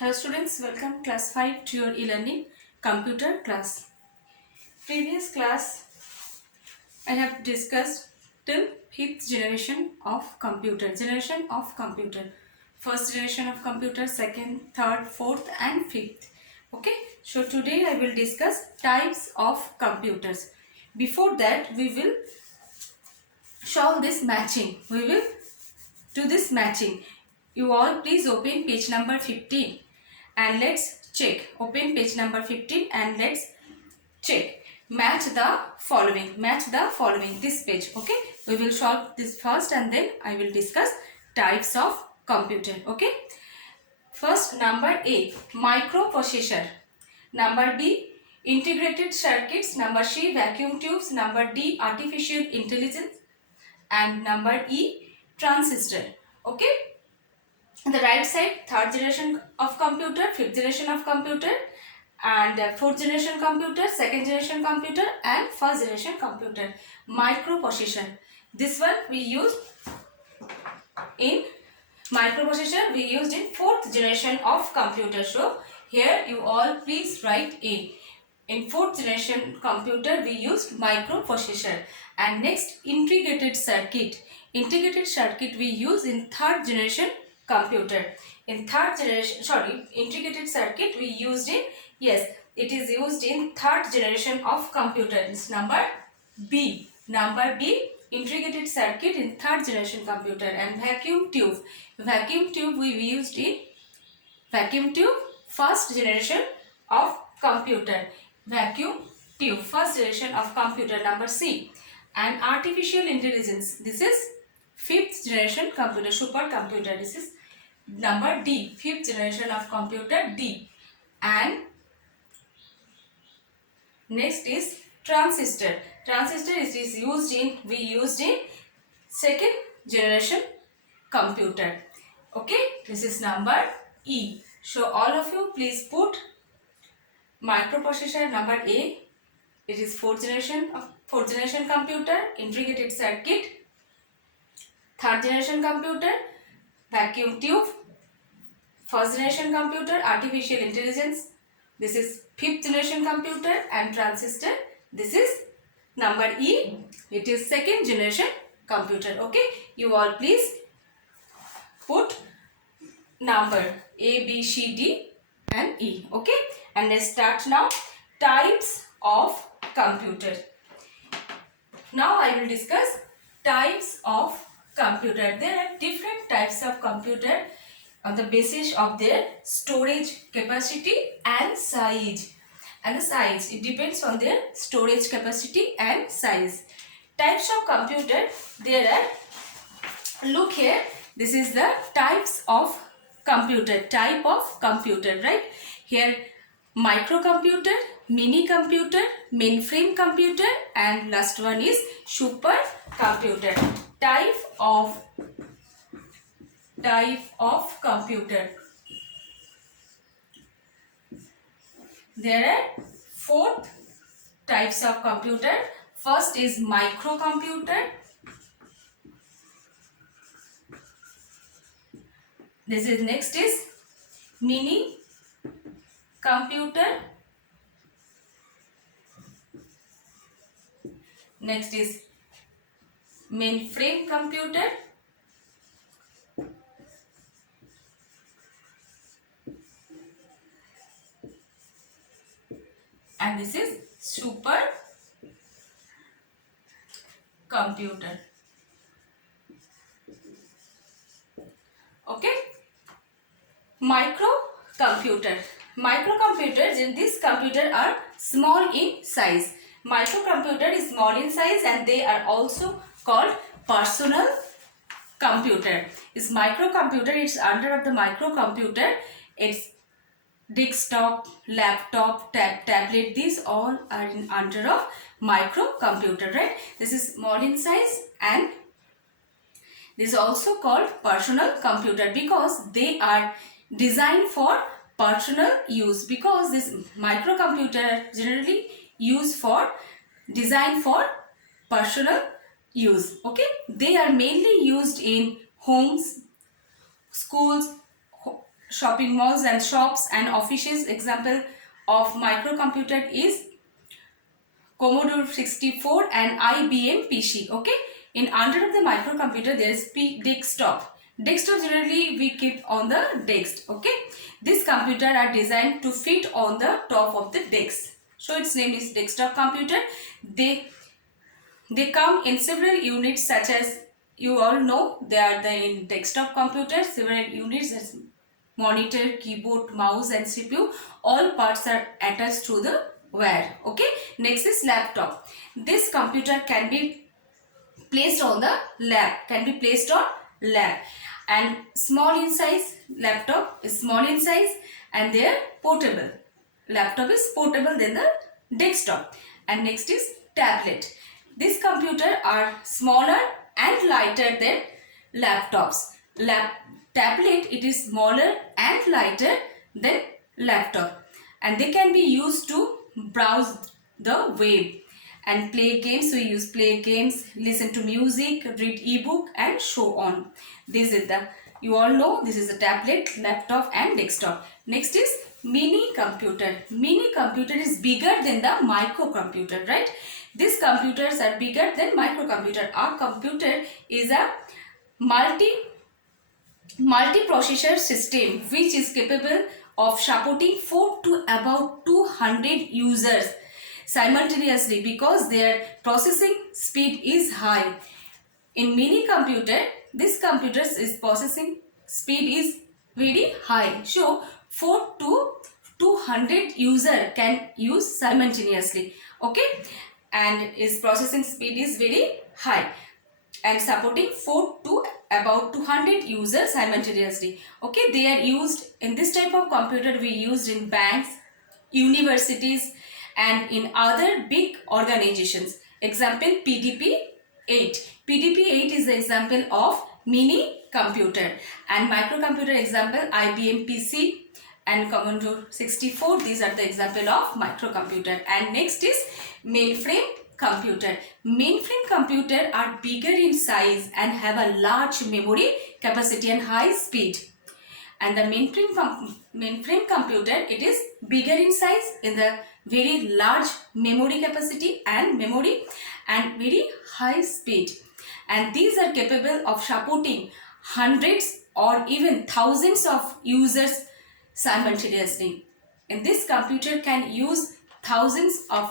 Hello students, welcome class 5 to your e-learning computer class. Previous class I have discussed till 5th generation of computer. First generation of computer, second, third, fourth and fifth. Okay, so today I will discuss types of computers. Before that we will solve this matching. We will do this matching. You all please open page number 15 and let's check. Open page number 15 and let's check. Match the following. This page. Okay. We will solve this first and then I will discuss types of computer. Okay. First, number A, microprocessor. Number B, integrated circuits. Number C, vacuum tubes. Number D, artificial intelligence. And number E, transistor. Okay. On the right side, third generation of computer, fifth generation of computer, and fourth generation computer, second generation computer, and first generation computer. Microprocessor. This one we used in fourth generation of computer. So here you all please write A. In fourth generation computer we used microprocessor. And next, integrated circuit. Integrated circuit we use in third generation computer. Integrated circuit we used in, yes, it is used in third generation of computer. It's number B. Number B, integrated circuit in third generation computer. And vacuum tube. Vacuum tube we used in first generation of computer. Vacuum tube, first generation of computer, number C. And artificial intelligence, this is fifth generation computer, supercomputer. This is number D, fifth generation of computer, D. And next is transistor. Transistor is used in second generation computer. Okay, this is number E. So all of you please put microprocessor number A. It is fourth generation computer, integrated circuit, third generation computer, vacuum tube, first generation computer, artificial intelligence. This is fifth generation computer, and transistor. This is number E. It is second generation computer. Okay, you all please put number A, B, C, D and E. Okay, and let's start now. Types of computer. Now I will discuss types of computer. There are different types of computer on the basis of their storage capacity and size. It depends on their storage capacity and size. Types of computer, there are, look here, this is the types of computer, type of computer, right? Here microcomputer, mini computer, mainframe computer, and last one is supercomputer. Type of computer. There are four types of computer. First is microcomputer. Next is mini computer. Next is mainframe computer. And this is super computer. Okay. Microcomputers in this computer are small in size. Microcomputer is small in size and they are also called personal computer. Is microcomputer, it's under of the microcomputer. It's desktop, laptop, tablet, these all are under of microcomputer, right? This is small in size and this is also called personal computer because they are designed for personal use, because this microcomputer generally designed for personal use. Okay, they are mainly used in homes, schools, shopping malls and shops and offices. Example of microcomputer is Commodore 64 and IBM PC. Okay, in under of the microcomputer there is desktop. Desktop generally we keep on the desk. Okay, this computer are designed to fit on the top of the desk, so its name is desktop computer. They come in several units, such as you all know they are the in desktop computer several units as monitor, keyboard, mouse and CPU. All parts are attached to the wire. Okay, next is laptop. This computer can be placed on the lap, and small in size. Laptop is small in size and they are portable. Laptop is portable than the desktop. And next is tablet. These computers are smaller and lighter than laptops. Tablet, it is smaller and lighter than laptop, and they can be used to browse the web and play games. We use play games, listen to music, read ebook and so on. This is the, you all know, this is a tablet, laptop and desktop. Next is mini computer. Mini computer is bigger than the microcomputer, right? These computers are bigger than microcomputer. Our computer is a multi-processor system which is capable of supporting 4 to about 200 users simultaneously, because their processing speed is high. In mini computer, this computer's processing speed is very high, so 4 to 200 user can use simultaneously. Okay, and its processing speed is very high and supporting 4 to about 200 users simultaneously. Okay, they are used in this type of computer. We used in banks, universities and in other big organizations. Example PDP-8. PDP-8 is the example of mini computer, and microcomputer example IBM PC and Commodore 64. These are the example of microcomputer. And next is mainframe computer. Mainframe computer are bigger in size and have a large memory capacity and high speed. And the mainframe computer, it is bigger in size, in the very large memory capacity and very high speed. And these are capable of supporting hundreds or even thousands of users simultaneously. And this computer can use thousands of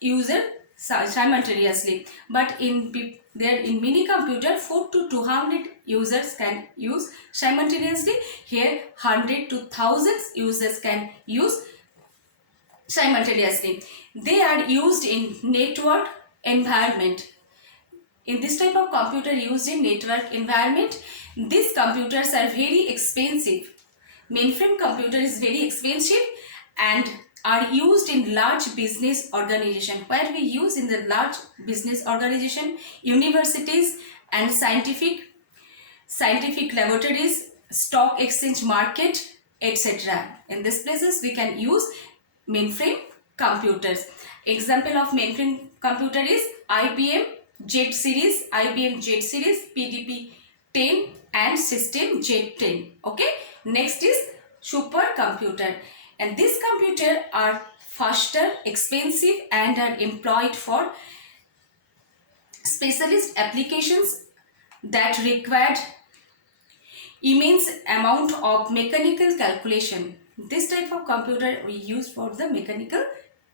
users simultaneously, but in mini computer 4 to 200 users can use simultaneously. Here 100 to thousands users can use simultaneously. They are used in network environment. In this type of computer used in network environment, these computers are very expensive. Mainframe computer is very expensive and are used in large business organization. Where we use in the large business organization, universities and scientific laboratories, stock exchange market, etc. In these places we can use mainframe computers. Example of mainframe computer is IBM Z series, PDP-10 and System Z10. Okay, next is supercomputer, and these computers are faster, expensive and are employed for specialist applications that required immense amount of mechanical calculation. This type of computer we use for the mechanical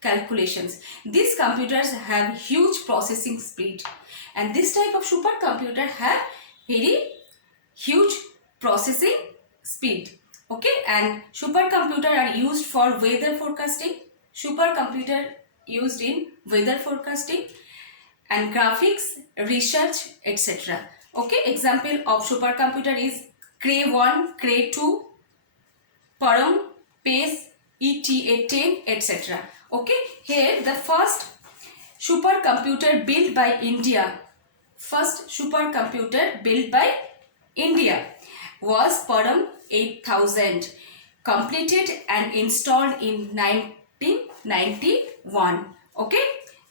calculations. These computers have huge processing speed, and this type of supercomputer have very huge processing speed. Okay, and supercomputer are used for weather forecasting. Supercomputer used in weather forecasting and graphics, research, etc. Okay, example of supercomputer is Cray 1, Cray 2, Param, Pace, ETA10, etc. Okay, here the first supercomputer built by India. First supercomputer built by India was Param 8000, completed and installed in 1991. Okay,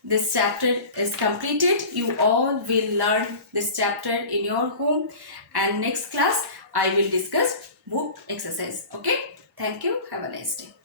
this chapter is completed. You all will learn this chapter in your home, and next class I will discuss book exercise. exercise. Okay, thank you, have a nice day.